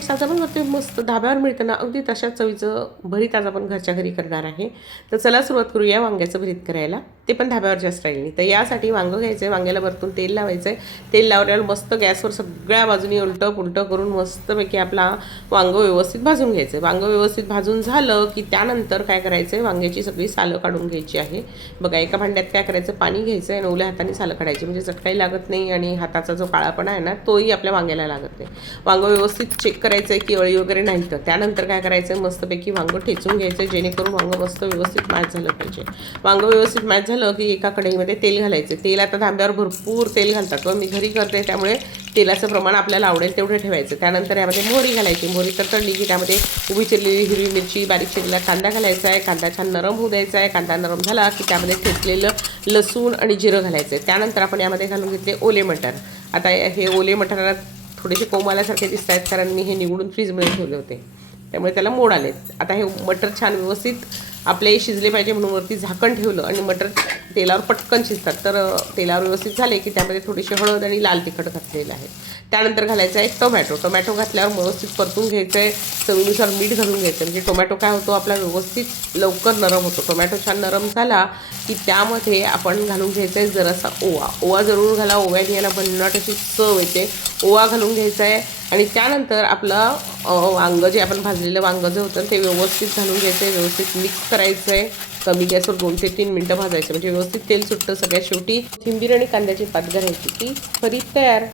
Friends, आज आपण ते मस्त धाब्यावर मिळतं ना अगदी तशा चवीचं भरीत आज आपण घरच्या घरी करणार आहे. तर चला सुरुवात करूया वांग्याचं भरीत करायला, ते पण धाब्यावरच्या स्टाईलने. तर यासाठी वांगं घ्यायचं आहे, वांग्याला वरतून तेल लावायचं आहे. तेल लावल्यावर मस्त गॅसवर सगळ्या बाजूनी उलटं पुलटं करून मस्तपैकी आपला वांगं व्यवस्थित भाजून घ्यायचं आहे. वांगं व्यवस्थित भाजून झालं की त्यानंतर काय करायचं आहे, वांग्याची सगळी सालं काढून घ्यायची आहे. बघा, एका भांड्यात काय करायचं, पाणी घ्यायचं आहे आणि ओल्या हाताने सालं काढायची, म्हणजे चटकाही लागत नाही आणि हाताचा जो काळापणा आहे ना तोही आपल्या वांग्याला लागत नाही. वांगं व्यवस्थित चेक करायचं आहे की अळी वगैरे नाही. तर त्यानंतर काय करायचं आहे, मस्तपैकी वांगं ठेचून घ्यायचं आहे, जेणेकरून वांगं मस्त व्यवस्थित मॅच झालं पाहिजे. वांगं व्यवस्थित मॅच झालं की एका कढईमध्ये तेल घालायचं. तेल आता धाब्यावर भरपूर तेल घालतात व मी घरी करते, त्यामुळे तेलाचं प्रमाण आपल्याला आवडेल तेवढं ठेवायचं. त्यानंतर यामध्ये मोहरी घालायची. मोहरी तडतडली की त्यामध्ये उभी चिरलेली हिरवी मिरची, बारीक चिरलेला कांदा घालायचा आहे. कांदा छान नरम होऊ द्यायचा आहे. कांदा नरम झाला की त्यामध्ये ठेचलेलं लसूण आणि जिरं घालायचं आहे. त्यानंतर आपण यामध्ये घालून घेतले ओले मटार. आता हे ओले मटाराला थोडेसे कोंब दिसत आहेत, कारण मी हे निवडून फ्रीजमध्ये ठेवले होते, त्यामुळे त्याला मोड आले. आता हे मटर छान व्यवस्थित आपले शिजले पाहिजे म्हणून वरती झाकण ठेवलं आणि मटर तेलावर पटकन शिजतात. तर तेलावर व्यवस्थित झाले की त्यामध्ये थोडीशी हळद आणि लाल तिखट घातलेलं आहे. त्यानंतर घालायचं आहे टोमॅटो. टोमॅटो घातल्यावर व्यवस्थित परतून घ्यायचं आहे. चवीनुसार मीठ घालून घ्यायचं, म्हणजे टोमॅटो काय होतो आपला व्यवस्थित लवकर नरम होतो. टोमॅटो छान नरम झाला की त्यामध्ये आपण घालून घ्यायचं आहे जरासा ओवा. ओवा जरूर घाला, ओव्याने याला भन्नाट अशी चव येते. ओवा घालून घ्यायचा आहे आणि त्यानंतर आपलं वांगं जे आपण भाजलेलं वांगं जे होतं ते व्यवस्थित घालून घ्यायचं आहे. व्यवस्थित मिक्स करायचं आहे. कमी गॅसवर 2 ते 3 मिनटं भाजायचं, म्हणजे व्यवस्थित तेल सुटतं. सगळ्यात शेवटी कोथिंबीर आणि कांद्याची पात घालायची की भरीत तयार.